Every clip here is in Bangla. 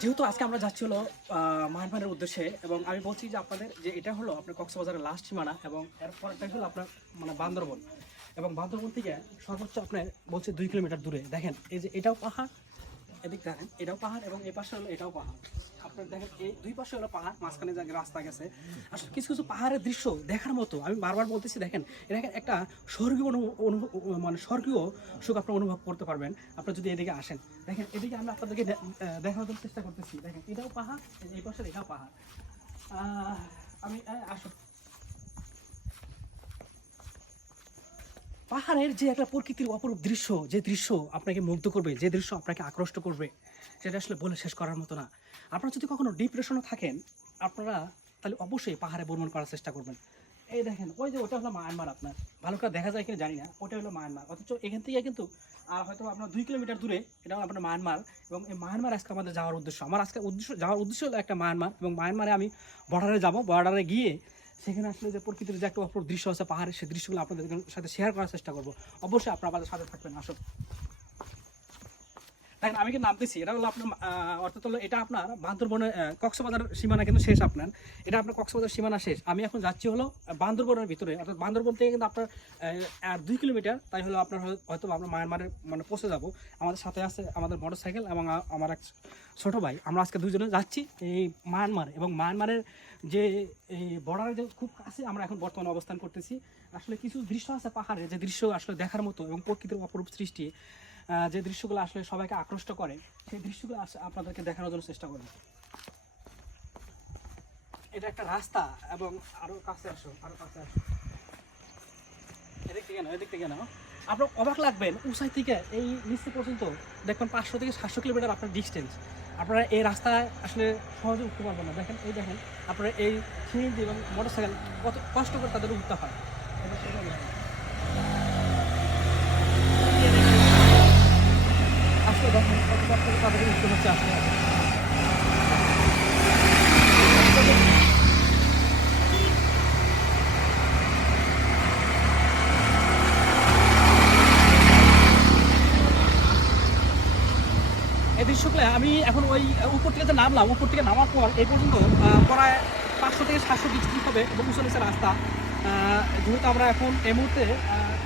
যেহেতু আজকে আমরা যাচ্ছি হলো মায়ানমারের উদ্দেশ্যে, এবং আমি বলছি যে আপনাদের যে এটা হলো আপনার কক্সবাজারের লাস্ট সীমানা, এবং এর পরেরটাই হলো আপনার মানে বান্দরবন। এবং বান্দরবন থেকে সর্বোচ্চ আপনার বলছে দুই কিলোমিটার দূরে। দেখেন, এই যে এটাও পাহাড়, এদিক দেখেন, এটাও পাহাড়, এবং এ পাশে হলো এটাও পাহাড়। দেখেন, এই দুই পাশে হলো পাহাড়, মাঝখানে রাস্তা গেছে। আসলে কিছু কিছু পাহাড়ের দৃশ্য দেখার মতো, আমি বারবার বলতেছি, দেখেন এটা একটা স্বর্গীয় অনুভব মানে স্বর্গীয় সুখ আপনি অনুভব করতে পারবেন। আপনার যদি এদিকে আসেন, দেখেন, এদিকে আমরা আপনাদেরকে দেখানোর চেষ্টা করতেছি। দেখেন, এটাও পাহাড়, এই পাশে এটাও পাহাড়। আমি আসো পাহাড়ের যে একটা প্রকৃতির অপরূপ দৃশ্য, যে দৃশ্য আপনাকে মুগ্ধ করবে, যে দৃশ্য আপনাকে আকৃষ্ট করবে, সেটা আসলে বলে শেষ করার মতো না। আপনারা যদি কখনো ডিপ্রেশনও থাকেন, আপনারা তাহলে অবশ্যই পাহাড়ে ভ্রমণ করার চেষ্টা করবেন। এই দেখেন, ওই যে ওটা হলো মায়ানমার আপনার। ভালো করে দেখা যায় কিনা জানি না, ওটা হলো মায়ানমার। অথচ এখান থেকে কিন্তু, আর হয়তো আপনার দুই কিলোমিটার দূরে, এটা হলো আপনার মায়ানমার। এবং এই মায়ানমার আজকে আমাদের যাওয়ার উদ্দেশ্য। আমার আজকে উদ্দেশ্য, যাওয়ার উদ্দেশ্য হলো একটা মায়ানমার। এবং মায়ানমারে আমি বর্ডারে যাব। বর্ডারে গিয়ে সেখানে আসলে যে প্রকৃতির যে একটা অপর দৃশ্য আছে, পাহাড়ের সেই দৃশ্যগুলো আপনাদের সাথে শেয়ার করার চেষ্টা করব। অবশ্যই আপনারা সাথে থাকবেন। আসুন। দেখেন, আমি কিন্তু নামতেছি। এটা হলো আপনার অর্থাৎ হলো এটা আপনার বান্দরবনের কক্সবাজার সীমানা কিন্তু শেষ আপনার। এটা আপনার কক্সবাজার সীমানা শেষ। আমি এখন যাচ্ছি হলো বান্দরবনের ভিতরে। অর্থাৎ বান্দরবন থেকে কিন্তু আপনার আর দুই কিলোমিটার। তাই হলো আপনার হয়- হয়তো আমরা মায়ানমারে মানে পৌঁছে যাব। আমাদের সাথে আছে আমাদের মোটর সাইকেল এবং আমার এক ছোট ভাই। আমরা আজকে দুজনে যাচ্ছি এই মায়ানমার। এবং মায়ানমারের যে এই বর্ডারের যে খুব কাছে আমরা এখন বর্তমানে অবস্থান করতেছি, আসলে কিছু দৃশ্য আছে পাহাড়ে। যে দৃশ্য আসলে দেখার মতো এবং প্রকৃতির অপরূপ সৃষ্টি। যে দৃশ্যগুলো আসলে সবাইকে আকৃষ্ট করে, সেই দৃশ্যগুলো আপনাদেরকে দেখানোর জন্য চেষ্টা করব। এটা একটা রাস্তা এবং আরও কাছে আসো, আরও কাছে আসো। আপনার অবাক লাগবেন, উঁচাই থেকে, এই নিচে পর্যন্ত দেখবেন পাঁচশো থেকে সাতশো কিলোমিটার আপনার ডিস্টেন্স আপনারা এই রাস্তায় আসলে সহজে উঠতে পারবেন না। দেখেন, এই দেখেন, আপনারা এই সিঁড়ি এবং মোটর সাইকেল কত কষ্ট করে তাদের উঠতে হয় এবার সেটা দেখেন। আসলে দেখেন কত কষ্ট করে তাদের উঠতে হচ্ছে আসলে এই দৃশ্যগুলো আমি এখন ওই উপর থেকে যে নামলাম, উপর থেকে নামার পর এই পর্যন্ত প্রায় পাঁচশো থেকে সাতশো ডিস্ট্রিক্ট হবে এবং উঁচু নিচে রাস্তা যেহেতু আমরা এখন এই মুহূর্তে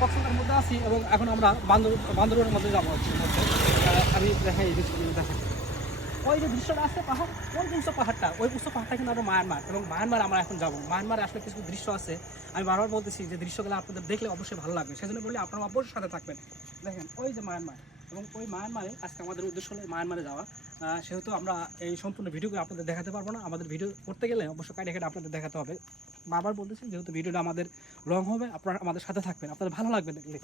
কক্সবাজারের মধ্যে আছি এবং এখন আমরা বান্দর বান্দরের মধ্যে যাব। আমি দেখাই, এই দৃশ্যগুলো দেখাই। ওই যে দৃশ্যটা আছে পাহাড়, কোন উঁচু পাহাড়টা? ওই উঁচু পাহাড়টা কিন্তু আমরা মায়ানমার এবং মায়ানমার আমরা এখন যাব। মায়ানমারে আসলে কিছু দৃশ্য আছে, আমি বারবার বলতেছি যে দৃশ্যগুলো আপনাদের দেখলে অবশ্যই ভালো লাগবে। সেজন্য বলি আপনারা অবশ্যই সাথে থাকবেন। দেখেন, ওই যে মায়ানমার এবং ওই মায়ানমারে আজকে আমাদের উদ্দেশ্য হলো মায়ানমারে যাওয়া। সেহেতু আমরা এই সম্পূর্ণ ভিডিওগুলো আপনাদের দেখাতে পারব না। আমাদের ভিডিও করতে গেলে অবশ্যই কাটে কাটে আপনাদের দেখাতে হবে। বারবার বলতেছি, যেহেতু ভিডিওটা আমাদের লং হবে, আপনারা আমাদের সাথে থাকবেন। আপনাদের ভালো লাগবে দেখলে।